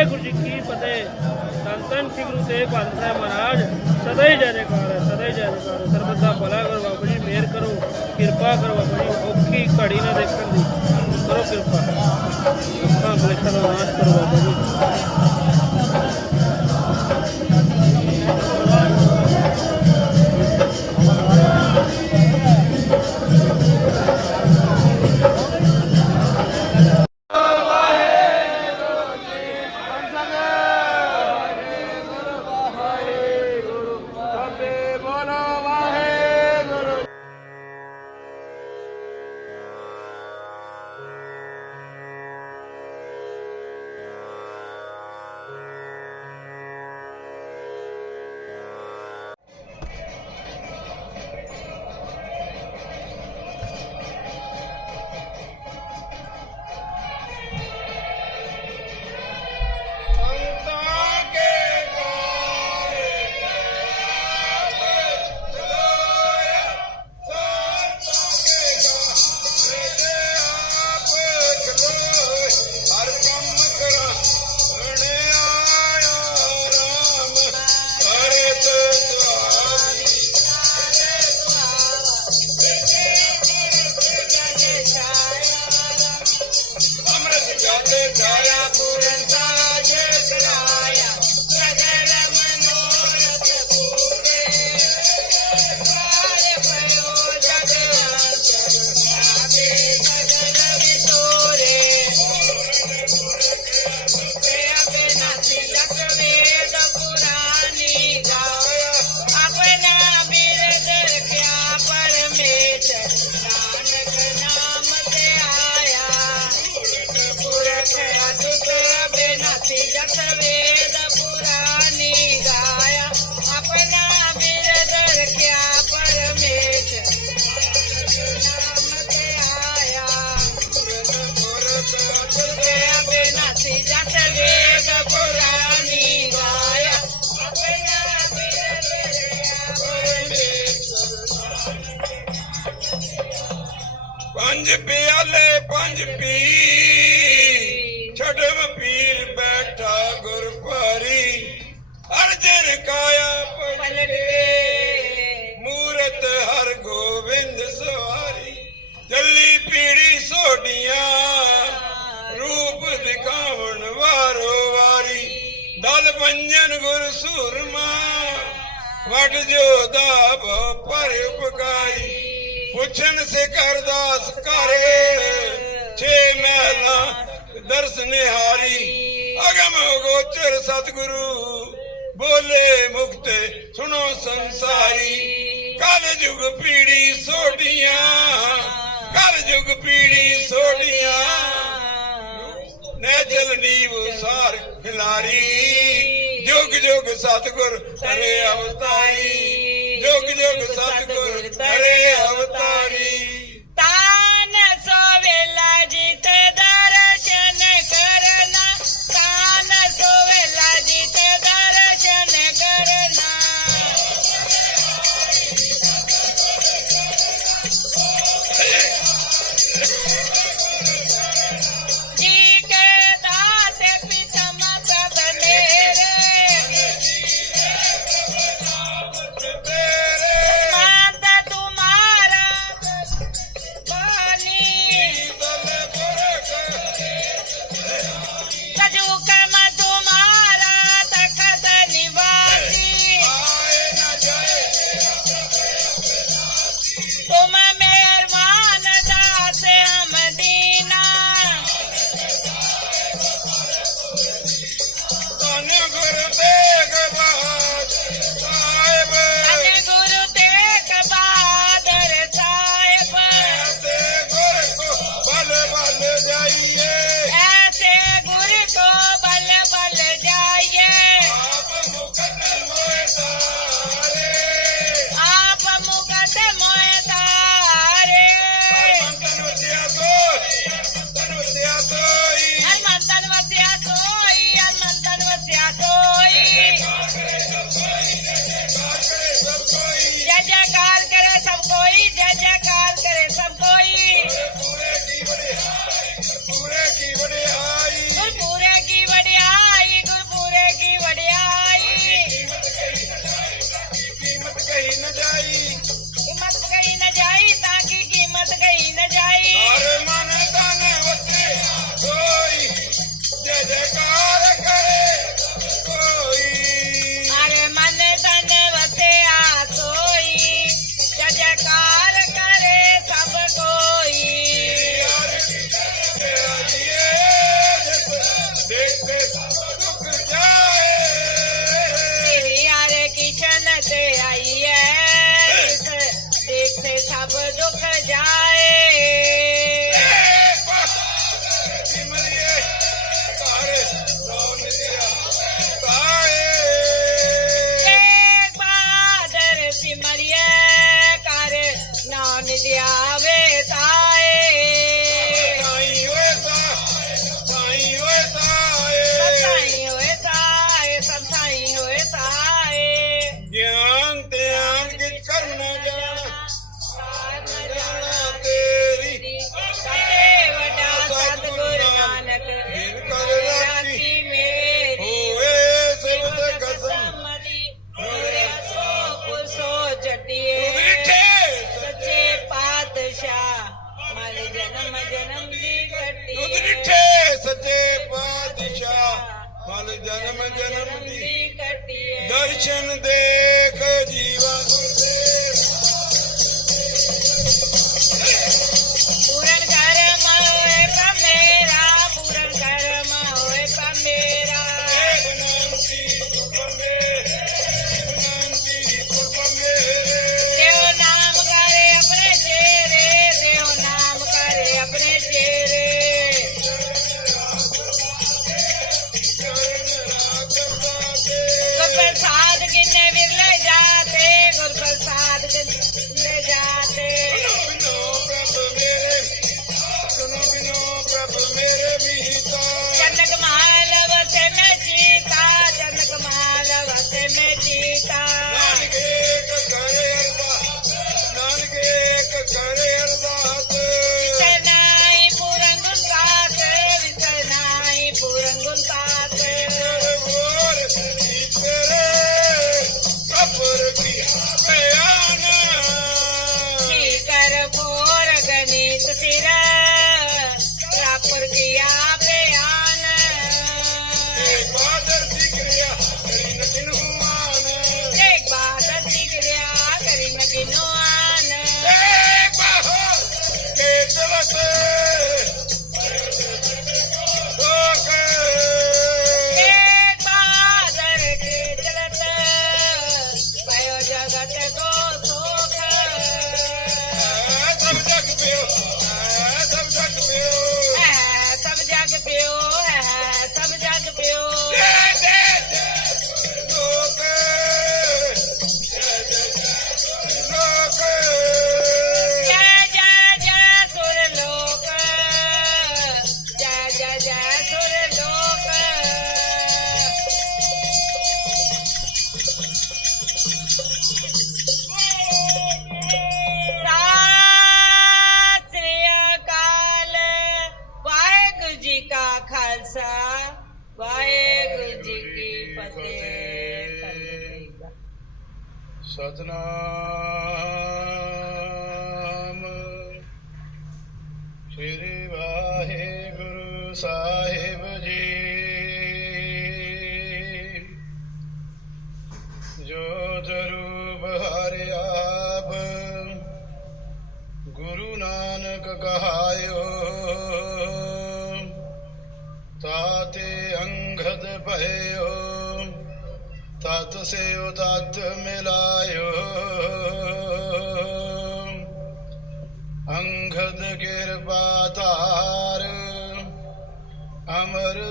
ਵਾਹਿਗੁਰੂ ਜੀ ਕੀ ਫਤਿਹ। ਧੰਨ ਧੰਨ ਸ੍ਰੀ ਗੁਰੂ ਤੇਗ ਬਹਾਦਰ ਸਾਹਿਬ ਮਹਾਰਾਜ। ਸਦਾ ਹੀ ਜੈ ਜੈਕਾਰ ਹੈ, ਸਦਾ ਹੀ ਜੈ ਜੈਕਾਰ ਹੈ। ਸਰਬਤ ਦਾ ਭਲਾ ਕਰੋ ਬਾਬਾ ਜੀ ਮਿਹਰ ਕਰੋ, ਕਿਰਪਾ ਕਰੋ ਬਾਬਾ ਜੀ ਔਖੀ ਘੜੀ ਨਾ ਦੇਖਣ ਦੀ। ਕਰੋ ਕਿਰਪਾ। ਅੱਖਾਂ ਕਲੇਸ਼ਾਂ ਦਾ ਨਾਸ਼ ਕਰੋ ਬਾਬਾ ਜੀ ਪੰਜ ਪਿਆਲੇ, ਪੰਜ ਪੀ ਛੜਮ ਪੀਰ ਬੈਠਾ ਗੁਰ ਭਾਰੀ। ਅਰਜਨ ਕਾਇਆ ਪਲਟ ਮੂਰਤ ਹਰ ਗੋਬਿੰਦ ਸਵਾਰੀ। ਚੱਲੀ ਪੀੜੀ ਸੋਡੀਆਂ ਰੂਪ ਦਿਖਾਵਣ ਵਾਰੋ ਵਾਰੀ। ਦਲ ਪੰਜਨ ਗੁਰ ਸੂਰਮਾ ਵਟ ਜੋਦਾ ਭਉ ਉਪਕਾਰੀ। ਪੁੱਛਣ ਸੇ ਅਰਦਾਸ ਕਰੇ ਛੇ ਮਹਿਲਾ ਦਰਸ ਨਿਹਾਰੀ ਅਗਮ ਗੋਚਰ ਸਤਿਗੁਰੂ, ਬੋਲੇ ਮੁਕਤ ਸੁਣੋ ਸੰਸਾਰੀ। ਕਲ ਯੁਗ ਪੀੜੀ ਸੋਡੀਆਂ ਕਲ ਯੁਗ ਪੀੜੀ ਸੋਡੀਆਂ ਨੈਜਲ ਨੀਵ ਸਾਰ ਖਿਲਾਰੀ, ਜੁਗ ਜੁਗ ਸਤਗੁਰ ਤਰੇ ਅਵਤਾਰੀ। ਜੁਗ ਜੁਗ ਸਤਗੁਰ ਤਰੇ ਅਵਤਾਰੀ ella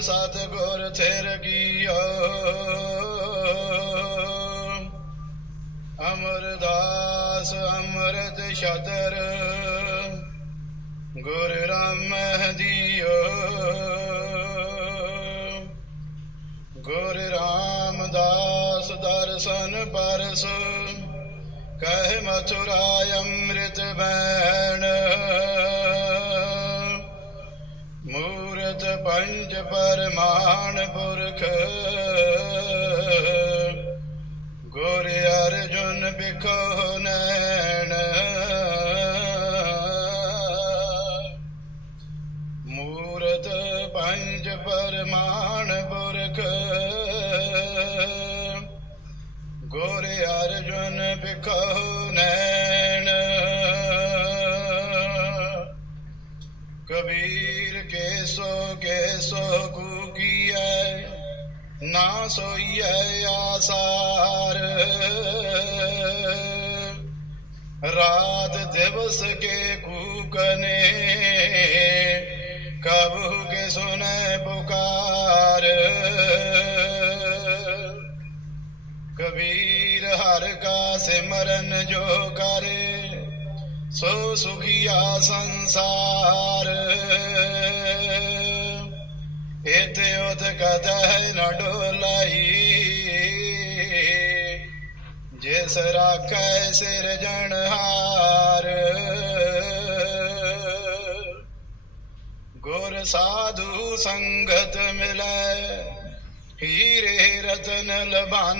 ਸਤਗੁਰ ਥਿਰ ਕੀਓ ਅਮਰਦਾਸ ਅਮਰਤ ਸ਼ਤਰ ਗੁਰ ਰਾਮ ਹਦੀਓ ਗੁਰ ਰਾਮਦਾਸ ਦਰਸ਼ਨ ਪਰਸ, ਕਹਿ ਮਥੁਰਾ ਅੰਮ੍ਰਿਤ ਬੈਣ ਗੁਰਮਤਿ ਪੰਜ ਪਰਮਾਨ ਪੁਰਖ। ਗੁਰ ਅਰਜੁਨ ਬਿਖੋ ਨੈਣ। ਮੂਰਤ ਪੰਜ ਪਰਮਾਨ ਪੁਰਖ। ਗੁਰ ਅਰਜੁਨ ਬਿਖੋ ਨੈਣ। ਸੋ ਕੂਕੀਐ ਨਾ ਸੋਈਐ ਆਸਾਰ। ਰਾਤ ਦਿਵਸ ਕੇ ਕੂਕਨੇ, ਕਬੂ ਕੇ ਸੁਨੇ ਪੁਕਾਰ। ਕਬੀਰ ਹਰ ਕਾ ਸਿਮਰਨ ਜੋ ਕਰੇ, ਸੋ ਸੁਖੀਆ ਸੰਸਾਰ। येते होत कदा है नडोलाई जे सरा कैसे रजणहार गोर साधु संगत मिलाए ਹੀਰੇ ਰਤਨ ਲਬਾਨ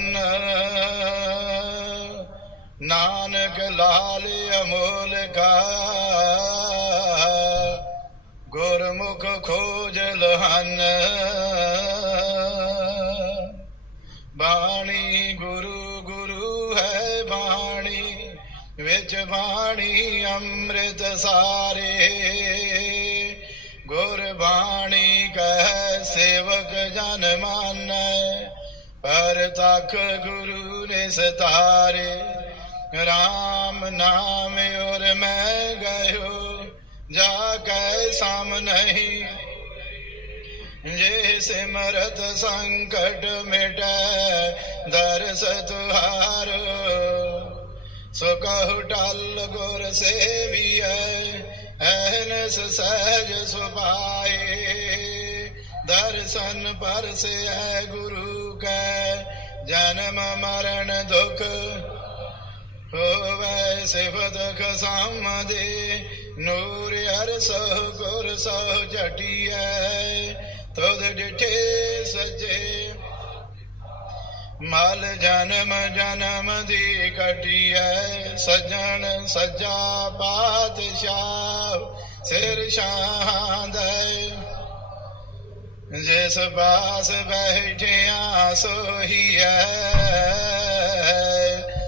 ਨਾਨਕ ਲਾਲ ਅਮੋਲ ਕਾ ਗੁਰਮੁਖ ਖੋਜ ਲਹਨ। ਬਾਣੀ ਗੁਰੂ ਗੁਰੂ ਹੈ ਬਾਣੀ, ਵਿੱਚ ਬਾਣੀ ਅੰਮ੍ਰਿਤ ਸਾਰੇ। ਗੁਰ ਬਾਣੀ ਕਹਿ ਸੇਵਕ ਜਨ ਮਾਨੈ, ਪਰ ਤਖ ਗੁਰੂ ਨੇ ਸਤਾਰੇ ਰਾਮ ਨਾਮ ਔਰ ਮੈਂ ਗਇਓ। ਜਾ ਕੈ ਸਾਮ ਨਹੀਂ। ਜੇ ਸਿਮਰਤ ਸੰਕਟ ਮਿਟੈ, ਦਰਸ ਤੁਹਾਰ ਸੋ ਕਹੁ ਟਲ ਗੁਰ ਸੇਵੀਐ ਐਨਸ ਸਹਿਜ ਸੁਭਾਏ। ਦਰਸ਼ਨ ਪਰਸੈ ਗੁਰੂ ਕੈ, ਜਨਮ ਮਰਨ ਦੁਖ ਹੋਵੇ ਸਿਫਤ ਖਸਮ ਦੇ ਨੂਰ ਅਰਸ ਗੁਰ ਸਹ ਝਟੀਐ ਤੁਧ ਡਿਠੇ ਸਜੇ। ਮਲ ਜਨਮ ਜਨਮ ਦੀ ਕਟੀਐ ਸਜਣ ਸੱਜਾ ਪਾਤਸ਼ਾਹ, ਸਿਰ ਸ਼ਾਂਦੈ ਜਿਸ ਪਾਸ ਬੈਠਿਆ ਸੋਹੀਐ।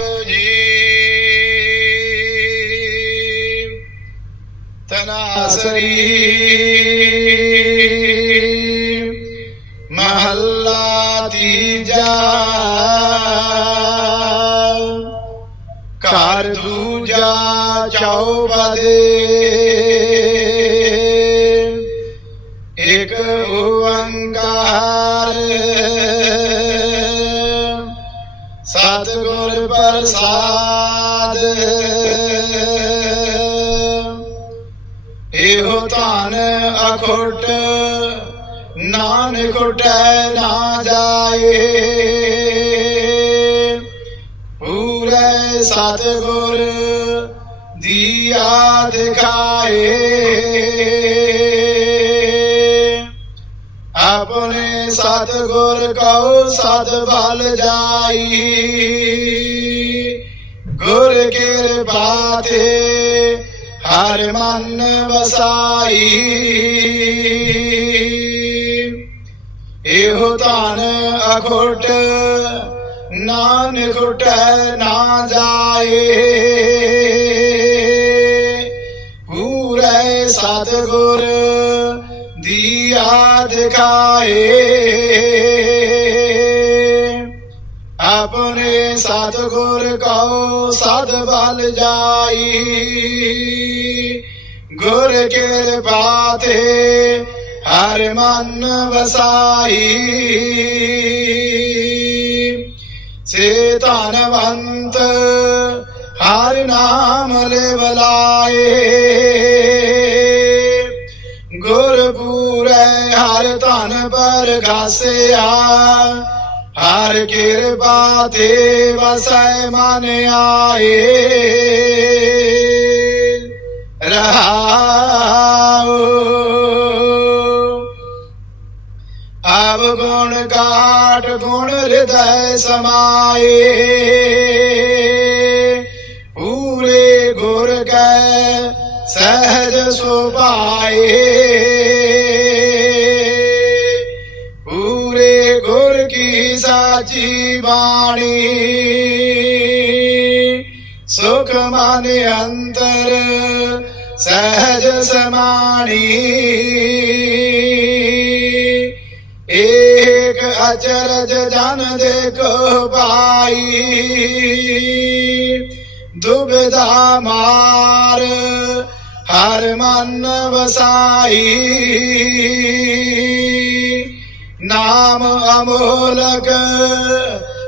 ਜੀ। ਤਨਾਸਰੀ। ਮਹੱਲਾ ਤੀਜਾ। ਘਰ ਦੂਜਾ ਚੌਪਦੇ। ਧਨ ਅਖੁੱਟ, ਨਾਨਕ ਟੈ ਨਾ ਜਾਏ। ਪੂਰੇ ਸਤਿਗੁਰ ਦੀਆ ਦਿਖਾਏ। ਆਪਣੇ ਸਤਿਗੁਰ ਕਉ ਸਦ ਬਲ ਜਾਈ। ਗੁਰ ਕਿਰਪਾ ਤੇ ਹਰ ਮਨ ਵਸਾਈ। ਇਹੋ ਧਨ ਅਖੁੱਟ, ਨਾਨਕ ਟੈ ਨਾ ਜਾਏ। ਪੂਰੇ ਸਤਿਗੁਰ ਦੀਆ ਦਿਖਾਏ। ਆਪਣੇ ਸਤਿਗੁਰ ਕਉ ਸਦ ਬਲ ਜਾਈ। ਗੁਰ ਕਿਰਪਾ ਤੇ ਹਰ ਮਨ ਵਸਾਈ। ਸੇ ਧਨਵੰਤ ਹਰ ਨਾਮ ਲੈ ਬਲਾਏ ਗੁਰ ਪੂਰੇ ਹਰ ਧਨ ਪਰ ਗਾਸਿਆ ਹਰ ਕਿਰਪਾ ਤੇ ਵਸੈ ਮਨ ਆਏ। ਰਹਾਉ ਆਬ ਗੁਣ ਕਾਟ ਗੁਣ ਹਿਰਦੈ ਸਮਾਏ ਪੂਰੇ ਗੁਰ ਕੈ ਸਹਿਜ ਸੁਭਾਏ ਪੂਰੇ ਗੁਰ ਕੀ ਸਾਚੀ ਬਾਣੀ ਸੁਖ ਮਨ ਅੰਤਰ ਸਹਿਜ ਸਮਾਣੀ ਏਕ ਅਚਰਜ ਜਨ ਦੇਖੋ ਪਾਈ ਦੁਬਿਧਾ ਮਾਰ ਹਰ ਮਨ ਵਸਾਈ। ਨਾਮ ਅਮੋਲਕ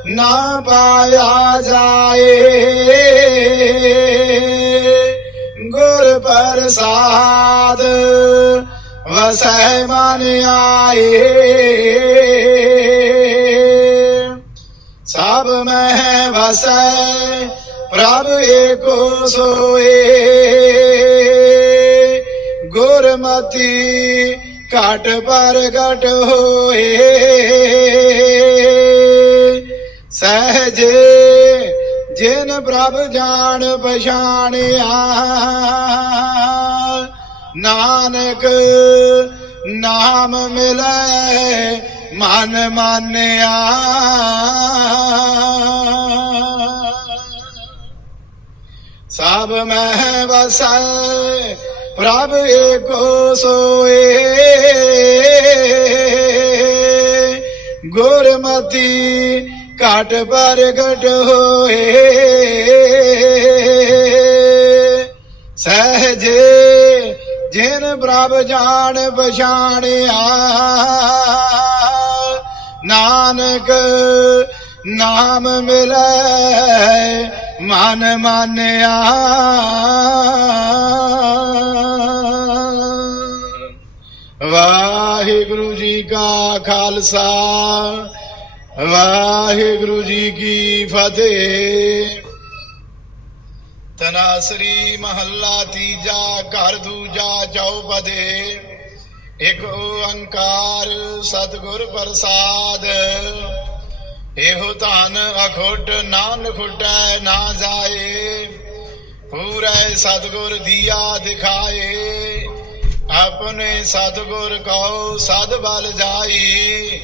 ਨਾ ਪਾਇਆ ਜਾਏ। ਪ੍ਰਸਾਦ। ਵਸੈ ਮਨ ਆਏ। ਸਭ ਮਹਿ ਵਸੈ ਪ੍ਰਭ ਏਕੋ ਸੋਏ। ਗੁਰਮਤੀ ਘਟ ਪਰ ਘਟ ਹੋਏ। ਸਹਜੇ ਜਿਨ ਪ੍ਰਭ ਜਾਣ ਪਛਾਣਿਆ ਨਾਨਕ ਨਾਮ ਮਿਲੈ ਮਨ ਮਾਨਿਆ। ਸਭ ਮੈਂ ਵਸੈ, ਪ੍ਰਭ ਏਕੋ ਸੋਏ। ਗੁਰਮਤੀ ਘਟ ਪਰ ਘਟ ਹੋਏ। ਸਹਜੇ ਜਿਨ ਪ੍ਰਭ ਜਾਣ ਪਛਾਣਿਆ। ਨਾਨਕ ਨਾਮ ਮਿਲੈ, ਮਨ ਮਾਨਿਆ। ਵਾਹਿਗੁਰੂ ਜੀ ਕਾ ਖਾਲਸਾ। ਵਾਹਿਗੁਰੂ ਜੀ ਕੀ ਫਤਿਹ। ਤਨਾਸਰੀ ਮਹੱਲਾ ਤੀਜਾ, ਘਰ ਦੂਜਾ, ਚੌਪਦੇ। ਇਕ ਓੰਕਾਰ ਸਤਿਗੁਰ ਪ੍ਰਸਾਦ। ਇਹੋ ਧਨ ਅਖੁੱਟ ਨਾਨ ਖੁੱਟੈ ਨਾ ਜਾਏ। ਪੂਰੇ ਸਤਿਗੁਰ ਦੀਆ ਦਿਖਾਏ। ਆਪਣੇ ਸਤਿਗੁਰ ਕਉ ਸਦ ਬਲ ਜਾਈ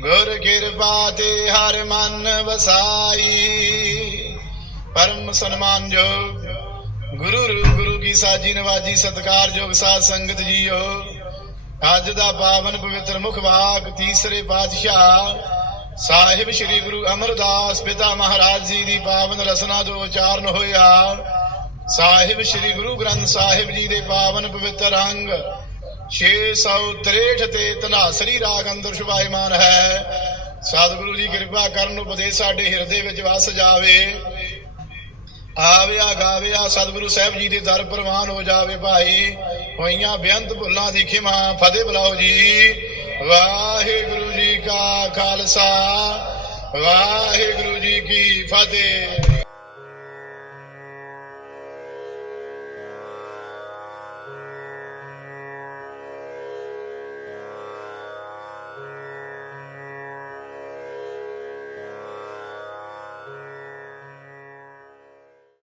ਗੁਰ ਕਿਰਪਾ ਤੇ ਹਰ ਮਨ ਵਸਾਈ। ਪਰਮ ਸਨਮਾਨਯੋਗ ਗੁਰੂ ਗੁਰੂ ਕੀ ਸਾਜੀ, ਨਵਾਜੀ ਸਤਕਾਰਯੋਗ ਸਾਧ ਸੰਗਤ ਜੀਓ। ਅੱਜ ਦਾ ਪਾਵਨ ਪਵਿੱਤਰ ਮੁਖ ਵਾਕ, ਤੀਸਰੇ ਪਾਤਸ਼ਾਹ ਸਾਹਿਬ ਸ੍ਰੀ ਗੁਰੂ ਅਮਰਦਾਸ ਪਿਤਾ ਮਹਾਰਾਜ ਜੀ ਦੀ ਪਾਵਨ ਰਸਨਾ ਜੋ ਉਚਾਰਨ ਹੋਇਆ। ਸਾਹਿਬ ਸ੍ਰੀ ਗੁਰੂ ਗ੍ਰੰਥ ਸਾਹਿਬ ਜੀ ਦੇ ਪਾਵਨ ਪਵਿੱਤਰ ਅੰਗ 663 ਤੇ ਤਨਾਸਰੀ ਰਾਗ ਅੰਦਰ ਸ਼ੁਭਾਇਮਾਨ ਹੈ। ਸਤਿਗੁਰੂ ਜੀ ਕਿਰਪਾ ਕਰਨ ਉਪਦੇਸ਼ ਸਾਡੇ ਹਿਰਦੇ ਵਿੱਚ ਵਸ ਜਾਵੇ। ਆਵਿਆ ਗਾਵਿਆ ਸਤਿਗੁਰੂ ਸਾਹਿਬ ਜੀ ਦੇ ਦਰ ਪ੍ਰਵਾਨ ਹੋ ਜਾਵੇ ਭਾਈ। ਹੋਈਆਂ ਬੇਅੰਤ ਭੁੱਲਾਂ ਦੀ ਖਿਮਾ ਫਤਿਹ ਬੁਲਾਓ ਜੀ। ਵਾਹਿਗੁਰੂ ਜੀ ਕਾ ਖਾਲਸਾ, ਵਾਹਿਗੁਰੂ ਜੀ ਕੀ ਫਤਿਹ।